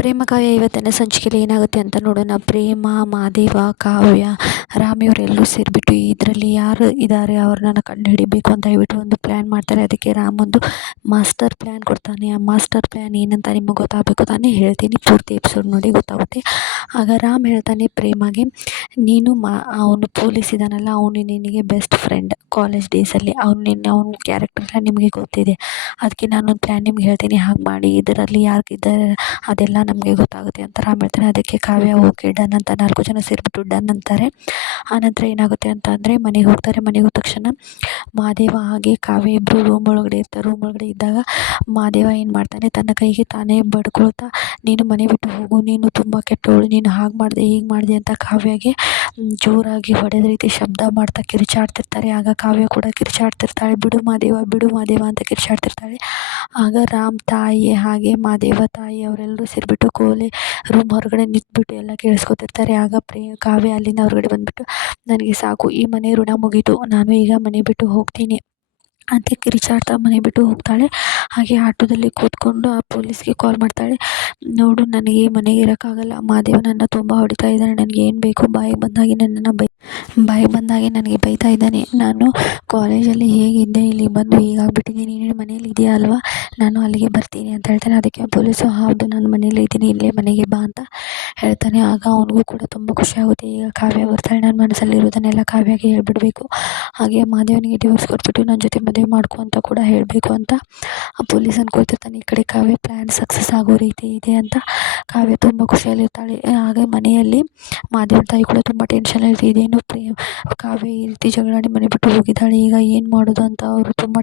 ಪ್ರೇಮ ಕಾವ್ಯ ಇವತ್ತಿನ ಸಂಚಿಕೆಯಲ್ಲಿ ಏನಾಗುತ್ತೆ ಅಂತ ನೋಡೋಣ. ಪ್ರೇಮ, ಮಾದೇವ, ಕಾವ್ಯ, ರಾಮ್ ಇವರೆಲ್ಲರೂ ಸೇರಿಬಿಟ್ಟು ಇದರಲ್ಲಿ ಯಾರು ಇದ್ದಾರೆ ಅವ್ರನ್ನ ಕಂಡುಹಿಡಿಬೇಕು ಅಂತ ಹೇಳ್ಬಿಟ್ಟು ಒಂದು ಪ್ಲ್ಯಾನ್ ಮಾಡ್ತಾರೆ. ಅದಕ್ಕೆ ರಾಮ್ ಒಂದು ಮಾಸ್ಟರ್ ಪ್ಲ್ಯಾನ್ ಕೊಡ್ತಾನೆ. ಆ ಮಾಸ್ಟರ್ ಪ್ಲ್ಯಾನ್ ಏನಂತ ನಿಮಗೆ ಗೊತ್ತಾಗಬೇಕು ತಾನೇ, ಹೇಳ್ತೀನಿ, ಪೂರ್ತಿ ಎಪಿಸೋಡ್ ನೋಡಿ ಗೊತ್ತಾಗುತ್ತೆ. ಆಗ ರಾಮ್ ಹೇಳ್ತಾನೆ ಪ್ರೇಮಗೆ, ನೀನು ಅವನು ಪೊಲೀಸ್ ಇದ್ದಾನಲ್ಲ, ಅವನು ನಿನಗೆ ಬೆಸ್ಟ್ ಫ್ರೆಂಡ್ ಕಾಲೇಜ್ ಡೇಸಲ್ಲಿ. ಅವ್ನ ಕ್ಯಾರೆಕ್ಟರ್ ಎಲ್ಲ ನಿಮಗೆ ಗೊತ್ತಿದೆ. ಅದಕ್ಕೆ ನಾನೊಂದು ಪ್ಲ್ಯಾನ್ ನಿಮ್ಗೆ ಹೇಳ್ತೀನಿ, ಹಾಗೆ ಮಾಡಿ ಇದರಲ್ಲಿ ಯಾರಿದ್ದಾರೆ ಅದೆಲ್ಲ ನಮಗೆ ಗೊತ್ತಾಗುತ್ತೆ ಅಂತ ರಾಮ್ ಹೇಳ್ತಾನೆ. ಅದಕ್ಕೆ ಕಾವ್ಯ ಓಕೆ ಡನ್ ಅಂತ 4 ಜನ ಸೇರಿಬಿಟ್ಟು ಡನ್ ಅಂತಾರೆ. ಆನಂತರ ಏನಾಗುತ್ತೆ ಅಂತ ಅಂದರೆ ಮನೆಗೆ ಹೋಗ್ತಾರೆ. ಮನೆಗೆ ಹೋದ ತಕ್ಷಣ ಮಹಾದೇವ ಹಾಗೆ ಕಾವ್ಯ ಇಬ್ಬರು ರೂಮ್ ಒಳಗಡೆ ಇರ್ತಾರೆ. ರೂಮ್ ಒಳಗಡೆ ಇದ್ದಾಗ ಮಹಾದೇವ ಏನು ಮಾಡ್ತಾನೆ, ತನ್ನ ಕೈಗೆ ತಾನೇ ಬಡ್ಕೊಳ್ತಾ, ನೀನು ಮನೆ ಬಿಟ್ಟು ಹೋಗು, ನೀನು ತುಂಬ ಕೆಟ್ಟವಳು, ನೀನು ಹಾಗೆ ಮಾಡಿದೆ ಹೀಗೆ ಮಾಡಿದೆ ಅಂತ ಕಾವ್ಯಗೆ ಜೋರಾಗಿ ಹೊಡೆದ ರೀತಿ ಶಬ್ದ ಮಾಡ್ತಾ ಕಿರುಚಾಡ್ತಿರ್ತಾರೆ. ಆಗ ಕಾವ್ಯ ಕೂಡ ಕಿರುಚಾಡ್ತಿರ್ತಾಳೆ, ಬಿಡು ಮಹಾದೇವ ಬಿಡು ಮಹಾದೇವ ಅಂತ ಕಿರುಚಾಡ್ತಿರ್ತಾಳೆ. ಆಗ ರಾಮ್ ತಾಯಿ ಹಾಗೆ ಮಹಾದೇವ ತಾಯಿ ಅವರೆಲ್ಲರೂ ಸೇರಿಬಿಟ್ಟು ರೂಮ್ ಹೊರಗಡೆ ನಿಂತ್ಬಿಟ್ಟು ಎಲ್ಲ ಕೇಳಿಸ್ಕೊತಿರ್ತಾರೆ. ಆಗ ಕಾವ್ಯ ಅಲ್ಲಿಂದ ಹೊರಗಡೆ ಬಂದುಬಿಟ್ಟು, ನನಗೆ ಸಾಕು, ಈ ಮನೆ ಋಣ ಮುಗೀತು, ನಾನು ಈಗ ಮನೆ ಬಿಟ್ಟು ಹೋಗ್ತೀನಿ ಅಂತ ಕಿರುಚಾಡ್ತಾ ಮನೆ ಬಿಟ್ಟು ಹೋಗ್ತಾಳೆ. ಹಾಗೆ ಆಟೋದಲ್ಲಿ ಕೂತ್ಕೊಂಡು ಆ ಪೊಲೀಸ್ಗೆ ಕಾಲ್ ಮಾಡ್ತಾಳೆ, ನೋಡು ನನಗೆ ಈ ಮನೆಗೆ ಇರೋಕ್ಕಾಗಲ್ಲ, ಮಹಾದೇವ ನನ್ನ ತುಂಬ ಹೊಡಿತಾ ಇದ್ದಾನೆ, ನನಗೆ ಏನು ಬೇಕು ಬಾಯಿಗೆ ಬಂದಾಗೆ ನನಗೆ ಬೈತಾ ಇದ್ದಾನೆ, ನಾನು ಕಾಲೇಜಲ್ಲಿ ಹೇಗಿದ್ದೆ ಇಲ್ಲಿ ಬಂದು ಹೀಗಾಗ್ಬಿಟ್ಟಿದ್ದೀನಿ, ನೀನು ಮನೇಲಿ ಇದೆಯಾ ಅಲ್ವಾ, ನಾನು ಅಲ್ಲಿಗೆ ಬರ್ತೀನಿ ಅಂತ ಹೇಳ್ತಾನೆ. ಅದಕ್ಕೆ ಪೊಲೀಸು, ಹೌದು ನಾನು ಮನೇಲಿ ಇದ್ದೀನಿ, ಇಲ್ಲೇ ಮನೆಗೆ ಬಾ ಅಂತ ಹೇಳ್ತಾನೆ. ಆಗ ಅವನಿಗೂ ಕೂಡ ತುಂಬ ಖುಷಿ ಆಗುತ್ತೆ. ಈಗ ಕಾವ್ಯ ಬರ್ತಾಳೆ, ನನ್ನ ಮನಸ್ಸಲ್ಲಿರೋದನ್ನೆಲ್ಲ ಕಾವ್ಯಗೆ ಹೇಳ್ಬಿಡಬೇಕು, ಹಾಗೆ ಮಹಾದೇವನಿಗೆ ಡಿವೋರ್ಸ್ ಕೊಟ್ಬಿಟ್ಟು ನನ್ನ ಜೊತೆ ಮದುವೆ ಮಾಡ್ಕೊ ಅಂತ ಕೂಡ ಹೇಳಬೇಕು ಅಂತ ಆ ಪೊಲೀಸ್ ಅನ್ಕೊಳ್ತಿರ್ತಾನೆ. ಈ ಕಡೆ ಕಾವ್ಯ ಪ್ಲ್ಯಾನ್ ಸಕ್ಸಸ್ ಆಗೋ ರೀತಿ ಇದೆ ಅಂತ ಕಾವ್ಯ ತುಂಬ ಖುಷಿಯಲ್ಲಿರ್ತಾಳೆ. ಹಾಗೆ ಮನೆಯಲ್ಲಿ ಮಹಾದೇವನ ತಾಯಿ ಕೂಡ ತುಂಬ ಟೆನ್ಷನ್ ಇದೇನು ಕಾವ್ಯ ಈ ರೀತಿ ಜಗಳಾಡಿ ಮನೆ ಬಿಟ್ಟು ಹೋಗಿದ್ದಾಳೆ, ಈಗ ಏನು ಮಾಡೋದು ಅಂತ ಅವರು ತುಂಬ